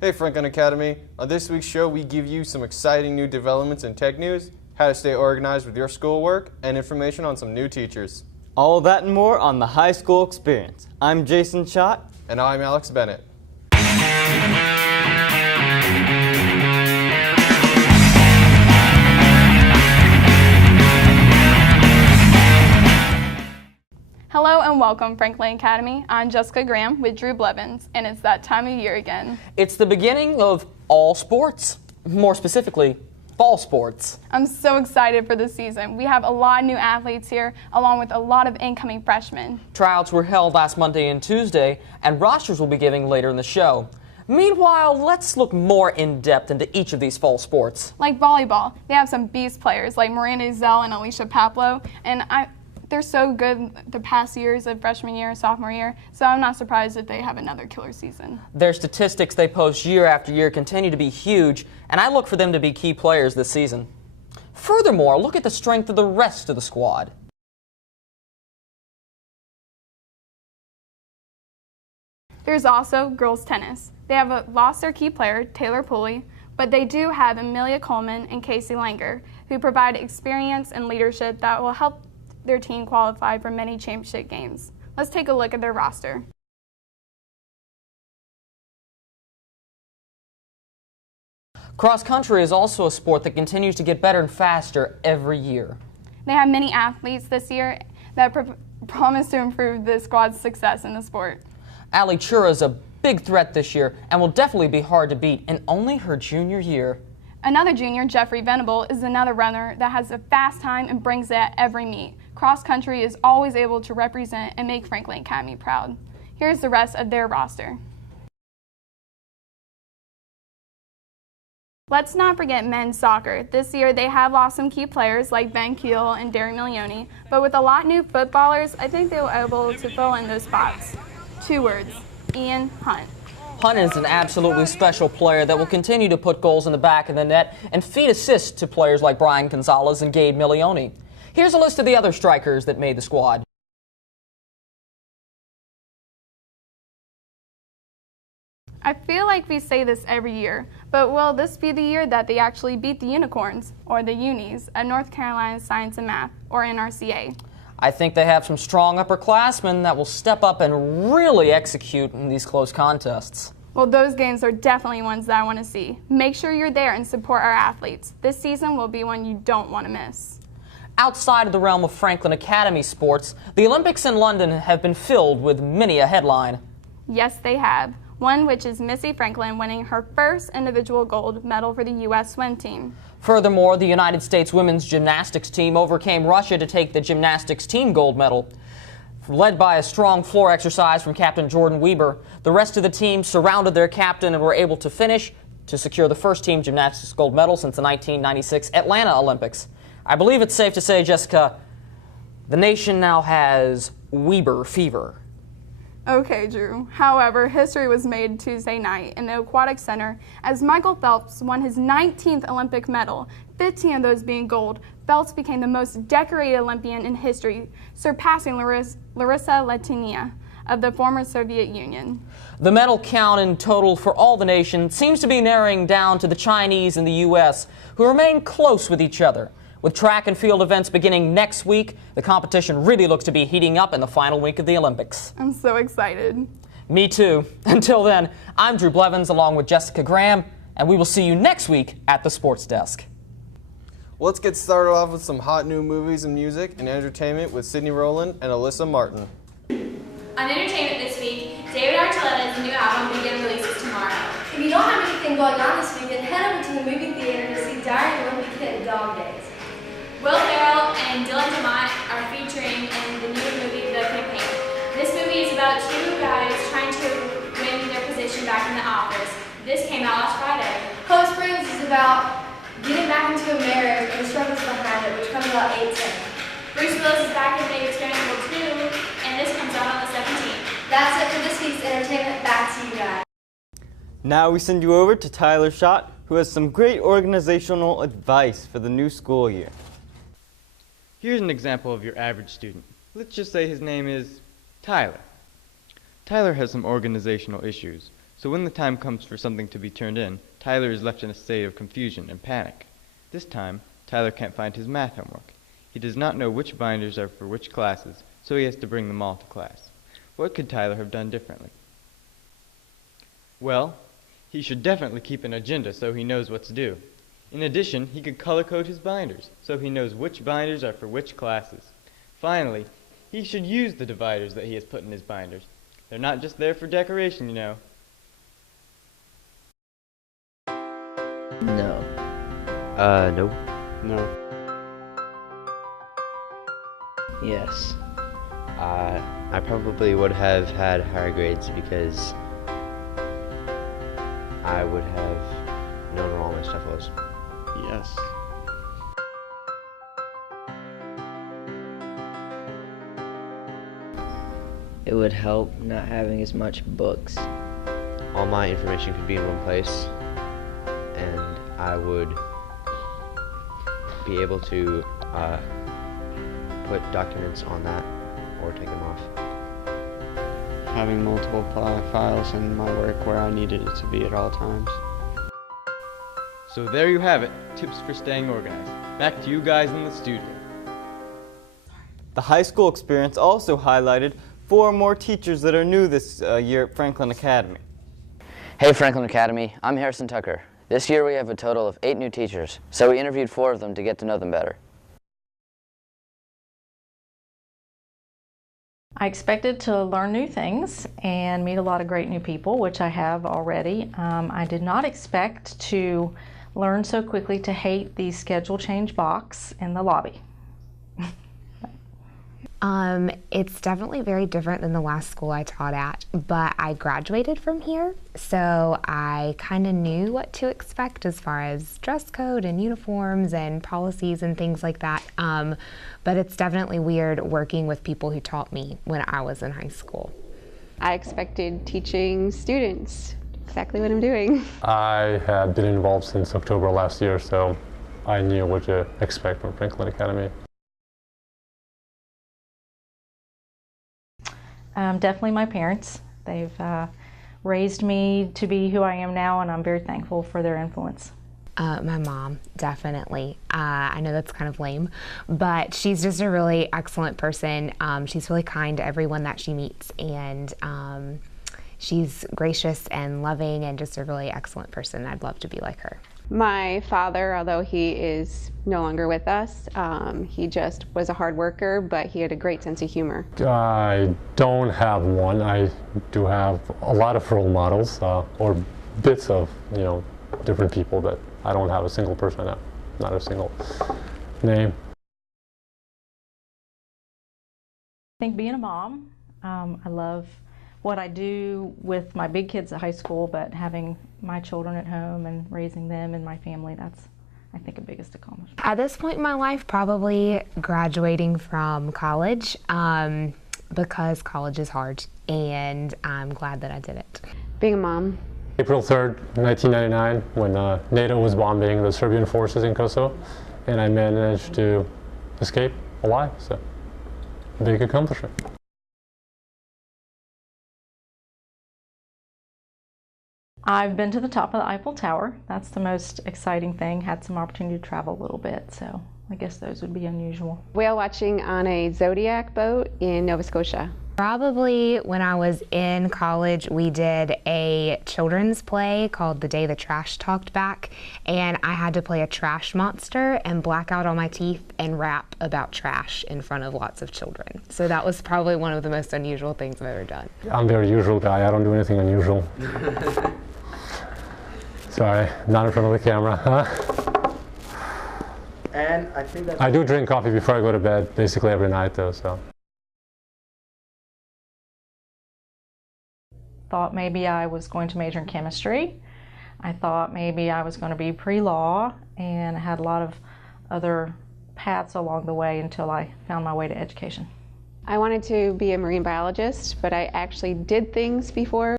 Hey Franklin Academy, on this week's show we give you some exciting new developments in tech news, how to stay organized with your schoolwork, and information on some new teachers. All that and more on the high school experience. I'm Jason Schott. And I'm Alex Bennett. Hello and welcome, Franklin Academy. I'm Jessica Graham with Drew Blevins, and it's that time of year again. It's the beginning of all sports, more specifically, fall sports. I'm so excited for this season. We have a lot of new athletes here, along with a lot of incoming freshmen. Tryouts were held last Monday and Tuesday, and rosters will be given later in the show. Meanwhile, let's look more in depth into each of these fall sports. Like volleyball, they have some beast players like Miranda Zell and Alicia Paplow, and they're so good the past years of freshman year and sophomore year, so I'm not surprised if they have another killer season. Their statistics they post year after year continue to be huge, and I look for them to be key players this season. Furthermore, look at the strength of the rest of the squad. There's also girls tennis. They have lost their key player, Taylor Pulley, but they do have Amelia Coleman and Casey Langer, who provide experience and leadership that will help their team qualify for many championship games. Let's take a look at their roster. Cross country is also a sport that continues to get better and faster every year. They have many athletes this year that promise to improve the squad's success in the sport. Ali Chura is a big threat this year and will definitely be hard to beat in only her junior year. Another junior, Jeffrey Venable, is another runner that has a fast time and brings it at every meet. Cross country is always able to represent and make Franklin Academy proud. Here's the rest of their roster. Let's not forget men's soccer. This year they have lost some key players like Ben Keel and Derek Milioni, but with a lot new footballers, I think they will be able to fill in those spots. 2 words, Ian Hunt. Hunt is an absolutely special player that will continue to put goals in the back of the net and feed assists to players like Brian Gonzalez and Gabe Milioni. Here's a list of the other strikers that made the squad. I feel like we say this every year, but will this be the year that they actually beat the Unicorns, or the Unis, at North Carolina Science and Math, or NRCA? I think they have some strong upperclassmen that will step up and really execute in these close contests. Well, those games are definitely ones that I want to see. Make sure you're there and support our athletes. This season will be one you don't want to miss. Outside of the realm of Franklin Academy sports, the Olympics in London have been filled with many a headline. Yes, they have. One which is Missy Franklin winning her first individual gold medal for the U.S. swim team. Furthermore, the United States women's gymnastics team overcame Russia to take the gymnastics team gold medal. Led by a strong floor exercise from Captain Jordan Weber, the rest of the team surrounded their captain and were able to finish to secure the first team gymnastics gold medal since the 1996 Atlanta Olympics. I believe it's safe to say, Jessica, the nation now has Weber fever. Okay, Drew. However, history was made Tuesday night in the Aquatic Center as Michael Phelps won his 19th Olympic medal, 15 of those being gold. Phelps became the most decorated Olympian in history, surpassing Larissa Latinia of the former Soviet Union. The medal count in total for all the nation seems to be narrowing down to the Chinese and the U.S., who remain close with each other. With track and field events beginning next week, the competition really looks to be heating up in the final week of the Olympics. I'm so excited. Me too. Until then, I'm Drew Blevins along with Jessica Graham, and we will see you next week at the Sports Desk. Let's get started off with some hot new movies and music and entertainment with Sydney Rowland and Alyssa Martin. On entertainment this week, David Archuleta's new album Begin releases tomorrow. If you don't have anything going on this weekend, head over to the movie theater to see Diary of a Wimpy Kid Dog Days. Will Ferrell and Dylan DeMott are featuring in the new movie The Campaign. This movie is about 2 guys trying to win their position back in the office. This came out last Friday. Hope Springs is about getting back into a marriage and the struggles behind it, which comes out 8/10. Bruce Willis is back in The Expendable 2, and this comes out on the 17th. That's it for this week's entertainment. Back to you guys. Now we send you over to Tyler Schott, who has some great organizational advice for the new school year. Here's an example of your average student. Let's just say his name is Tyler. Tyler has some organizational issues, So when the time comes for something to be turned in, Tyler is left in a state of confusion and panic. This time, Tyler can't find his math homework. He does not know which binders are for which classes, so he has to bring them all to class. What could Tyler have done differently? Well, he should definitely keep an agenda so he knows what to do. In addition, he could color code his binders so he knows which binders are for which classes. Finally, he should use the dividers that he has put in his binders. They're not just there for decoration, you know. No. No. No. Yes. I probably would have had higher grades because I would have known where all my stuff was. Yes. It would help not having as much books. All my information could be in one place, and I would be able to put documents on that or take them off. Having multiple files in my work where I needed it to be at all times. So there you have it, tips for staying organized. Back to you guys in the studio. The high school experience also highlighted 4 more teachers that are new this year at Franklin Academy. Hey Franklin Academy, I'm Harrison Tucker. This year we have a total of 8 new teachers, so we interviewed 4 of them to get to know them better. I expected to learn new things and meet a lot of great new people, which I have already. I did not expect to learn so quickly to hate the schedule change box in the lobby. It's definitely very different than the last school I taught at, but I graduated from here, so I kind of knew what to expect as far as dress code and uniforms and policies and things like that. But it's definitely weird working with people who taught me when I was in high school. I expected teaching students, exactly what I'm doing. I have been involved since October last year, so I knew what to expect from Franklin Academy. Definitely my parents. They've raised me to be who I am now, and I'm very thankful for their influence. My mom, definitely. I know that's kind of lame, but she's just a really excellent person. She's really kind to everyone that she meets, and she's gracious and loving and just a really excellent person. I'd love to be like her. My father, although he is no longer with us, he just was a hard worker, but he had a great sense of humor. I don't have one. I do have a lot of role models, or bits of, different people, but I don't have a single person, not a single name. I think being a mom, I love what I do with my big kids at high school, but having my children at home and raising them and my family, that's, I think, a biggest accomplishment. At this point in my life, probably graduating from college, because college is hard, and I'm glad that I did it. Being a mom. April 3rd, 1999, when NATO was bombing the Serbian forces in Kosovo, and I managed to escape alive, so big accomplishment. I've been to the top of the Eiffel Tower. That's the most exciting thing. Had some opportunity to travel a little bit, so I guess those would be unusual. Whale watching on a Zodiac boat in Nova Scotia. Probably when I was in college, we did a children's play called The Day the Trash Talked Back, and I had to play a trash monster and black out all my teeth and rap about trash in front of lots of children. So that was probably one of the most unusual things I've ever done. I'm a very usual guy. I don't do anything unusual. Sorry, not in front of the camera. Huh? And I think that I do drink coffee before I go to bed, basically every night though, so. Thought maybe I was going to major in chemistry. I thought maybe I was going to be pre-law, and I had a lot of other paths along the way until I found my way to education. I wanted to be a marine biologist, but I actually did things before